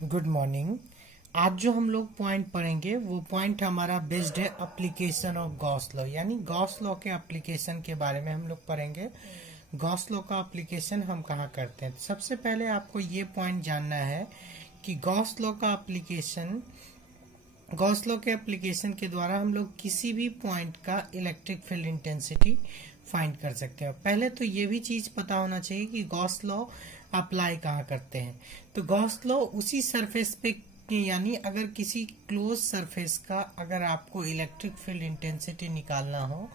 Good morning. आज जो हम लोग पॉइंट पढ़ेंगे वो पॉइंट हमारा बेस्ड है एप्लीकेशन ऑफ गॉस लॉ, यानी गॉस लॉ के एप्लीकेशन के बारे में हम लोग पढ़ेंगे। गॉस लॉ का एप्लीकेशन हम कहाँ करते हैं। सबसे पहले आपको ये पॉइंट जानना है कि गॉस लॉ के एप्लीकेशन के द्वारा हम लोग किसी भी पॉइंट का इलेक्ट्रिक फील्ड इंटेंसिटी फाइंड कर सकते हैं। पहले तो ये भी चीज पता होना चाहिए कि गॉस लॉ अप्लाई कहाँ करते हैं। तो गॉस लॉ उसी सरफेस पे, यानी अगर किसी क्लोज सरफेस का अगर आपको इलेक्ट्रिक फील्ड इंटेंसिटी निकालना हो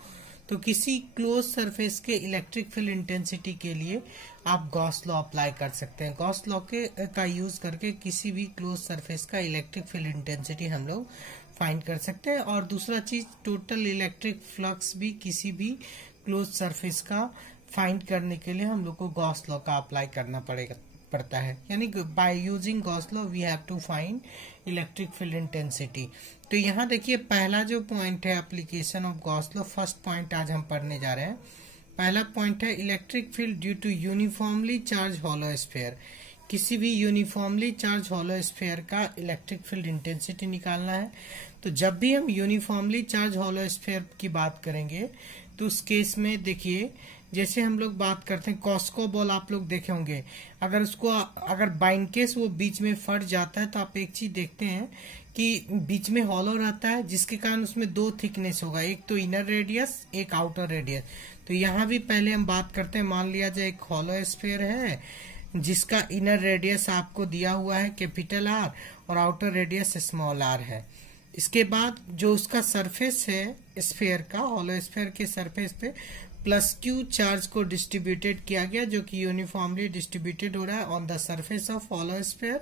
तो किसी क्लोज सरफेस के इलेक्ट्रिक फील्ड इंटेंसिटी के लिए आप गॉस लॉ अप्लाई कर सकते हैं। गॉस लॉ का यूज करके किसी भी क्लोज सरफेस का इलेक्ट्रिक फील्ड इंटेंसिटी हम लोग फाइंड कर सकते हैं। और दूसरा चीज, टोटल इलेक्ट्रिक फ्लक्स भी किसी भी क्लोज सरफेस का फाइंड करने के लिए हम लोग को गॉस लॉ का अप्लाई करना पड़ता है। यानी by using Gauss law we have to find electric field intensity. तो यहाँ देखिए पहला जो पॉइंट है application of Gauss law, first point आज हम पढ़ने जा रहे हैं। पहला पॉइंट है electric field due to uniformly charge hollow sphere. किसी भी यूनिफॉर्मली चार्ज हॉलो स्फीयर का इलेक्ट्रिक फील्ड इंटेंसिटी निकालना है। तो जब भी हम यूनिफॉर्मली चार्ज हॉलो स्फीयर की बात करेंगे तो उस केस में देखिए, जैसे हम लोग बात करते हैं कॉस्को बॉल, आप लोग देखे होंगे, अगर बाइन केस वो बीच में फट जाता है तो आप एक चीज देखते हैं कि बीच में हॉलो रहता है, जिसके कारण उसमें दो थिकनेस होगा, एक तो इनर रेडियस, एक आउटर रेडियस। तो यहाँ भी पहले हम बात करते हैं, मान लिया जाए एक हॉलो स्फीयर है जिसका इनर रेडियस आपको दिया हुआ है कैपिटल आर और आउटर रेडियस स्मॉल आर है। इसके बाद जो उसका सरफेस है स्फीयर का, हॉलो स्फीयर के सरफेस पे प्लस क्यू चार्ज को डिस्ट्रीब्यूटेड किया गया, जो कि यूनिफॉर्मली डिस्ट्रीब्यूटेड हो रहा है on the surface of hollow sphere.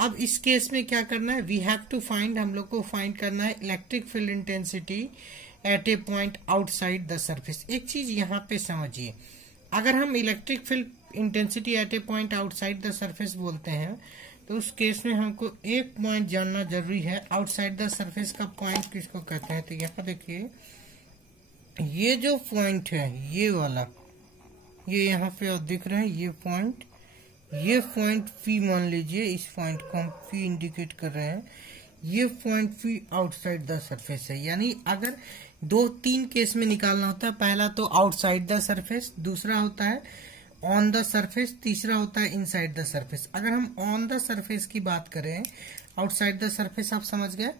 अब इस केस में क्या करना है, वी हैव टू फाइंड, हम लोग को फाइंड करना है electric field intensity eight a point outside the surface. एक चीज यहाँ पे समझिए, अगर हम electric field intensity eight a point outside the surface बोलते हैं तो उस केस में हमको एक पॉइंट जानना जरूरी है। आउटसाइड द सरफेस का पॉइंट किसको कहते हैं, तो यहाँ देखिए ये जो पॉइंट है ये वाला, ये यहाँ पे आप दिख रहा है ये पॉइंट P मान लीजिए, इस पॉइंट को हम P इंडिकेट कर रहे हैं। ये point P outside the surface है। यानी अगर दो तीन केस में निकालना होता है, पहला तो आउटसाइड द सरफेस, दूसरा होता है ऑन द सरफेस, तीसरा होता है इनसाइड द सरफेस। अगर हम ऑन द सरफेस की बात करें, आउटसाइड द सरफेस आप समझ गए,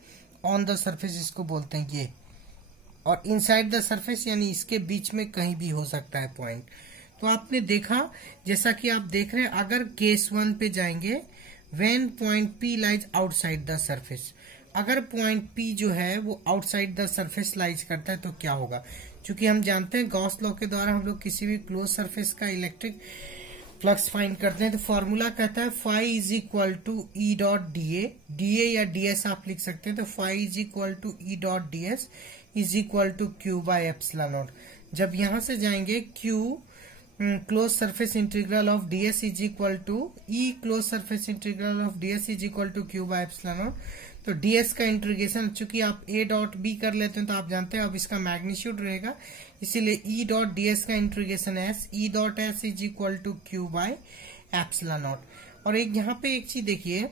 ऑन द सरफेस इसको बोलते हैं ये, और इनसाइड द सरफेस यानी इसके बीच में कहीं भी हो सकता है पॉइंट। तो आपने देखा, जैसा कि आप देख रहे हैं, अगर केस 1 पे जाएंगे, when point P lies outside the surface, अगर पॉइंट P जो है वो आउटसाइड द सरफेस लाइज करता है तो क्या होगा। क्योंकि हम जानते हैं गॉस लॉ के द्वारा हम लोग किसी भी क्लोज सरफेस का इलेक्ट्रिक फ्लक्स फाइंड करते हैं, तो फॉर्मूला कहता है phi is equal to E dot D या ds आप लिख सकते हैं। तो phi is equal to E dot ds is equal to Q by epsilon naught. जब यहां से जाएंगे Q close surface integral of ds is equal to E close surface integral of ds is equal to Q by epsilon nought. तो ds का integration, चूंकि आप a dot b कर लेते हैं तो आप जानते हैं अब इसका मैग्नीट्यूड रहेगा, इसीलिए e डॉट ds का integration s, e dot s is equal to Q by epsilon naught. और एक यहाँ पे एक चीज देखिए,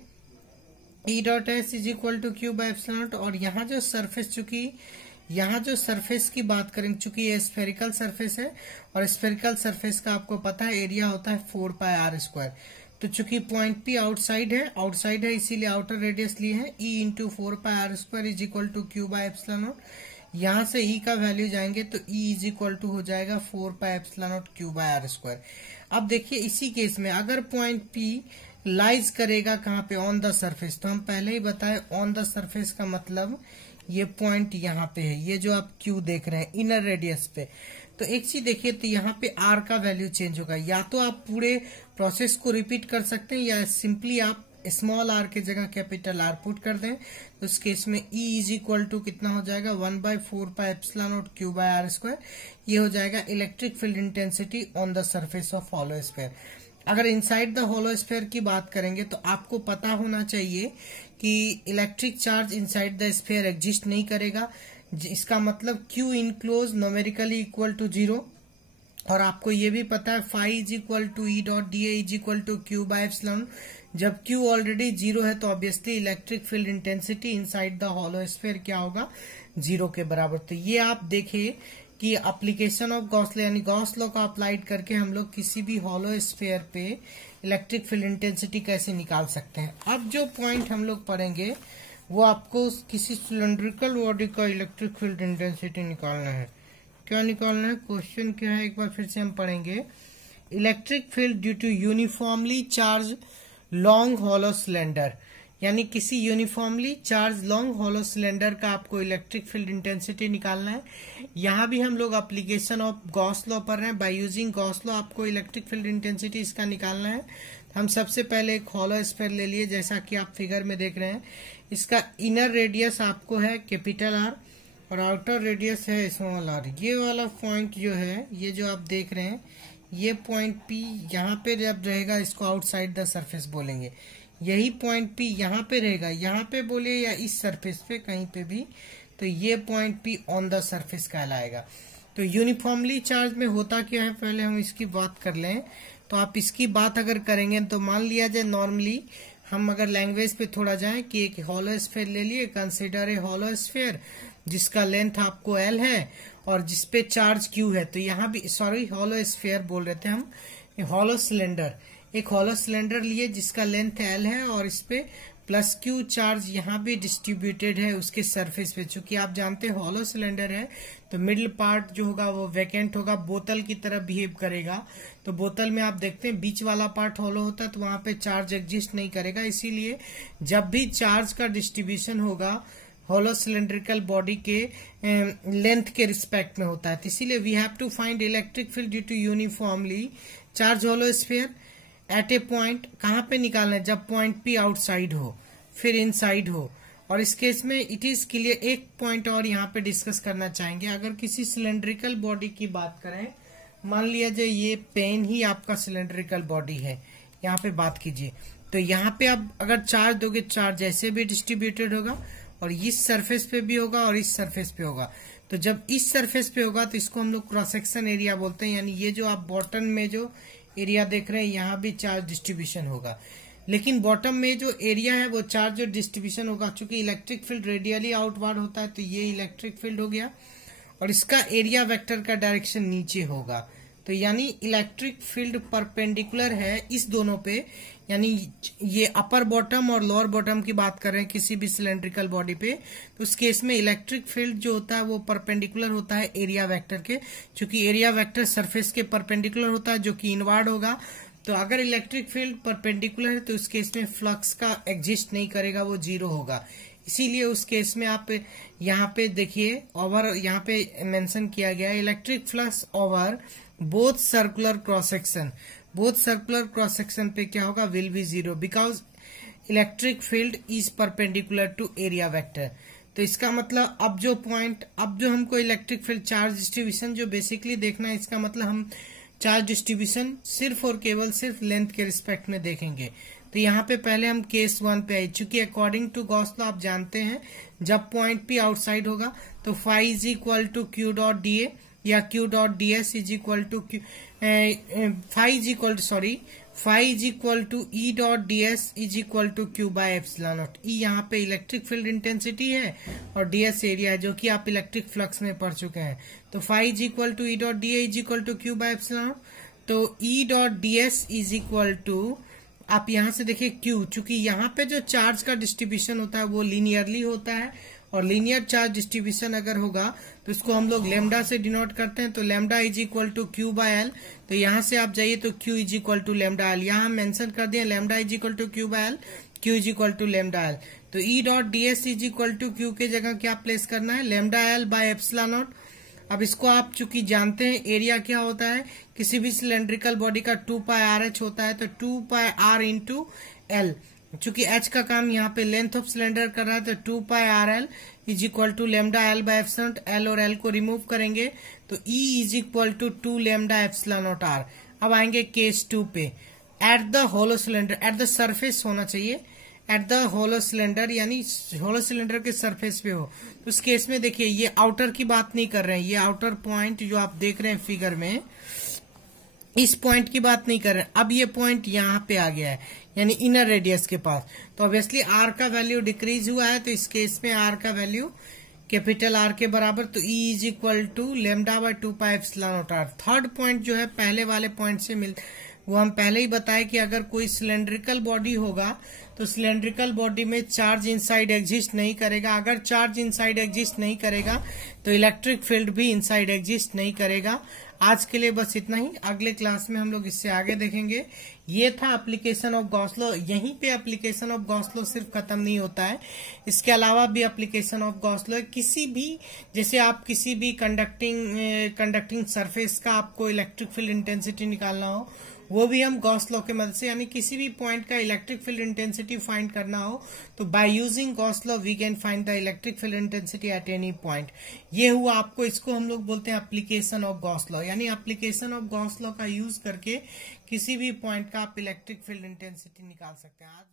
e dot s is equal to Q by epsilon naught, और यहाँ जो सरफेस, चूंकि यहाँ जो सरफेस की बात करेंगे, चूंकि ये स्फेरिकल सरफेस है और स्फेरिकल सरफेस का आपको पता है एरिया होता है 4πr²। तो चूंकि पॉइंट P आउटसाइड है इसीलिए आउटर रेडियस लिए हैं, E into 4πr² is equal to Q by epsilon naught. यहाँ से E का वैल्यू जाएंगे तो E इज इक्वल टू हो जाएगा 4πε0 क्यू बाय r²। अब देखिए इसी केस में अगर पॉइंट P लाइज करेगा कहाँ पे, ऑन द सरफेस, तो हम पहले ही बताए ऑन द सरफेस का मतलब ये पॉइंट यहाँ पे है, ये जो आप Q देख रहे हैं इनर रेडियस पे। तो एक चीज देखिए, तो यहाँ पे R का वैल्यू चेंज होगा, या तो आप पूरे प्रोसेस को रिपीट कर सकते हैं या सिंपली आप स्मॉल r के जगह कैपिटल R पुट कर दें। तो इस केस में E इज इक्वल टू कितना हो जाएगा, 1/4πε0 क्यू बाय r²। ये हो जाएगा electric field intensity on the surface of hollow sphere. अगर इनसाइड द हॉलो स्फीयर की बात करेंगे तो आपको पता होना चाहिए कि electric charge inside the sphere exist नहीं करेगा। इसका मतलब Q enclose numerically equal to 0, और आपको ये भी पता है phi is equal to E dot D is equal to Q by epsilon, जब Q ऑलरेडी 0 है तो obviously electric field intensity inside the hollow sphere क्या होगा, 0 के बराबर। तो ये आप देखिए कि एप्लीकेशन ऑफ गॉस लॉ यानी गॉस लॉ का अप्लाइड करके हम लोग किसी भी हॉलो स्फीयर पे इलेक्ट्रिक फील्ड इंटेंसिटी कैसे निकाल सकते हैं। अब जो पॉइंट हम लोग पढ़ेंगे वो आपको किसी सिलेंड्रिकल बॉडी का इलेक्ट्रिक फील्ड इंटेंसिटी निकालना है। क्या निकालना है, क्वेश्चन क्या है, एक बार फिर से हम पढ़ेंगे। Electric field due to uniformly charge long hollow cylinder, यानी किसी uniformly charge long hollow cylinder का आपको इलेक्ट्रिक फील्ड इंटेंसिटी निकालना है। यहाँ भी हम लोग एप्लीकेशन ऑफ गॉस लॉ पढ़ रहे हैं। बाय यूजिंग गॉस लॉ आपको इलेक्ट्रिक फील्ड इंटेंसिटी इसका निकालना है। हम सबसे पहले एक हॉलो स्फीयर ले लिए, जैसा कि आप फिगर में देख रहे हैं। इसका इनर रेडियस आपको है कैपिटल आर और आउटर रेडियस है स्मॉल आर। ये वाला पॉइंट जो है, ये जो आप देख रहे हैं, ये पॉइंट पी यहाँ पे जब रहेगा इसको आउटसाइड द सरफेस बोलेंगे। यही पॉइंट पी यहाँ पे रहेगा, यहाँ पे बोले या इस सरफेस पे कहीं पे भी, तो ये point P on the surface कहलाएगा। तो यूनिफॉर्मली चार्ज में होता क्या है, पहले हम इसकी बात कर लें। तो आप इसकी बात अगर करेंगे तो मान लिया जाए नॉर्मली हम अगर लैंग्वेज पे थोड़ा जाएं कि एक हॉलो स्फीयर ले लिए, कंसिडर ए हॉलो स्फीयर जिसका लेंथ आपको L है और जिसपे चार्ज Q है। तो यहाँ भी सॉरी हॉलो स्फीयर बोल रहे थे हम, हॉलो सिलेंडर, एक हॉलो सिलेंडर लिए जिसका लेंथ L है और इस पे प्लस Q चार्ज यहाँ भी डिस्ट्रीब्यूटेड है उसके सरफेस पे। चूंकि आप जानते हैं हॉलो सिलेंडर है तो मिडिल पार्ट जो होगा वो वैकेंट होगा, बोतल की तरह बिहेव करेगा। तो बोतल में आप देखते हैं बीच वाला पार्ट हॉलो होता है तो वहां पे चार्ज एग्जिस्ट नहीं करेगा। इसीलिए जब भी चार्ज का डिस्ट्रीब्यूशन होगा हॉलो सिलेंड्रिकल बॉडी के लेंथ के रिस्पेक्ट में होता है। तो इसीलिए we have to find electric field due to uniformly charge hollow sphere at a point. कहाँ पे निकालना है, जब पॉइंट पी आउटसाइड हो फिर इनसाइड हो। और इस केस में इट इज क्लियर, एक पॉइंट और यहाँ पे डिस्कस करना चाहेंगे। अगर किसी सिलेंड्रिकल बॉडी की बात करें, मान लिया जाए ये पेन ही आपका सिलेंड्रिकल बॉडी है, यहाँ पे बात कीजिए। तो यहाँ पे आप अगर चार्ज दोगे, चार्ज ऐसे भी डिस्ट्रीब्यूटेड होगा और इस सरफेस पे भी होगा और इस सरफेस पे होगा। तो जब इस सरफेस पे होगा तो इसको हम लोग क्रॉस सेक्शन एरिया बोलते हैं। यानी ये जो आप बॉटम में जो एरिया देख रहे हैं यहाँ भी चार्ज डिस्ट्रीब्यूशन होगा, लेकिन बॉटम में जो एरिया है वो चार्ज जो डिस्ट्रीब्यूशन होगा, चूंकि इलेक्ट्रिक फील्ड रेडियली आउटवर्ड होता है तो ये इलेक्ट्रिक फील्ड हो गया और इसका एरिया वेक्टर का डायरेक्शन नीचे होगा। तो यानी इलेक्ट्रिक फील्ड परपेंडिकुलर है इस दोनों पे, यानी ये अपर बॉटम और लोअर बॉटम की बात कर रहे हैं किसी भी सिलेंड्रिकल बॉडी पे, तो उस केस में इलेक्ट्रिक फील्ड जो होता है वो परपेंडिकुलर होता है एरिया वेक्टर के। चूंकि एरिया वेक्टर सरफेस के परपेंडिकुलर होता है जो कि इनवर्ड होगा। तो अगर इलेक्ट्रिक फील्ड परपेंडिकुलर है तो उस केस में फ्लक्स का एग्जिस्ट नहीं करेगा, वो 0 होगा। इसीलिए उस केस में आप यहाँ पे देखिए ओवर यहाँ पे मेंशन किया गया है electric flux over both circular cross section. Both circular cross section पे क्या होगा, will be 0 because electric field is perpendicular to area vector. तो इसका मतलब अब जो हमको इलेक्ट्रिक फील्ड चार्ज डिस्ट्रीब्यूशन जो बेसिकली देखना है, इसका मतलब हम चार्ज डिस्ट्रीब्यूशन सिर्फ और केवल सिर्फ लेंथ के रिस्पेक्ट में देखेंगे। तो यहाँ पे पहले हम केस 1 पे आए, चूंकि अकॉर्डिंग टू गॉस लॉ आप जानते हैं जब पॉइंट पी आउटसाइड होगा तो phi is equal to Q dot D A या Q dot D S is equal to phi is equal to E dot D S is equal to Q by epsilon nought. E यहाँ पे electric field intensity है और D S area है जो कि आप electric flux में पढ़ चुके हैं। तो phi is equal to E dot D A is equal to Q by epsilon nought. तो E dot D S is equal to, आप यहां से देखिए क्यू, चूंकि यहाँ पे जो चार्ज का डिस्ट्रीब्यूशन होता है वो लीनियरली होता है और लीनियर चार्ज डिस्ट्रीब्यूशन अगर होगा तो इसको हम लोग लेमडा से डिनोट करते हैं। तो lambda is equal to Q by L. तो यहाँ से आप जाइए तो Q is equal to lambda L, यहाँ हम मेंशन कर दिए lambda is equal to Q by L, Q is equal to lambda L. तो E dot D S is equal to Q के जगह क्या प्लेस करना है, lambda L by epsilon nought. अब इसको आप चूंकि जानते हैं एरिया क्या होता है किसी भी सिलेंड्रिकल बॉडी का 2 पाई आर एच होता है, तो 2 पाई आर इंटू एल। चूंकि एच का काम यहाँ पे लेंथ ऑफ सिलेंडर कर रहा है तो 2 pi R L is equal to lambda L by epsilon nought. L और एल को रिमूव करेंगे तो E is equal to 2 lambda epsilon not R. अब आएंगे केस 2 पे, at the hollow cylinder, at the surface होना चाहिए, एट द होलो सिलेंडर यानी होलो सिलेंडर के सरफेस पे हो। तो उस केस में देखिए ये आउटर की बात नहीं कर रहे हैं, ये आउटर पॉइंट जो आप देख रहे हैं फिगर में, इस पॉइंट की बात नहीं कर रहे, अब ये पॉइंट यहाँ पे आ गया है यानी इनर रेडियस के पास, तो ऑब्वियसली आर का वैल्यू डिक्रीज हुआ है, तो इस केस में आर का वैल्यू कैपिटल आर के बराबर, तो E is equal to lambda by 2 pi epsilon not R. Third point जो है पहले वाले पॉइंट से मिल, वो हम पहले ही बताए कि अगर कोई सिलेंड्रिकल बॉडी होगा तो सिलेंड्रिकल बॉडी में चार्ज इनसाइड एग्जिस्ट नहीं करेगा, अगर चार्ज इनसाइड एग्जिस्ट नहीं करेगा तो इलेक्ट्रिक फील्ड भी इनसाइड एग्जिस्ट नहीं करेगा। आज के लिए बस इतना ही, अगले क्लास में हम लोग इससे आगे देखेंगे। ये था एप्लीकेशन ऑफ गॉस लॉ। यहीं पे एप्लीकेशन ऑफ गॉस लॉ सिर्फ खत्म नहीं होता है, इसके अलावा भी एप्लीकेशन ऑफ गॉस लॉ किसी भी, जैसे आप किसी भी कंडक्टिंग सरफेस का आपको इलेक्ट्रिक फील्ड इंटेंसिटी निकालना हो, वो भी हम गॉस लॉ के मदद से, यानी किसी भी पॉइंट का इलेक्ट्रिक फील्ड इंटेंसिटी फाइंड करना हो तो by using Gauss law we can find the electric field intensity at any point. ये हुआ आपको, इसको हम लोग बोलते हैं एप्लीकेशन ऑफ गॉस लॉ, यानी एप्लीकेशन ऑफ गॉस लॉ का यूज करके किसी भी पॉइंट का आप इलेक्ट्रिक फील्ड इंटेंसिटी निकाल सकते हैं। आज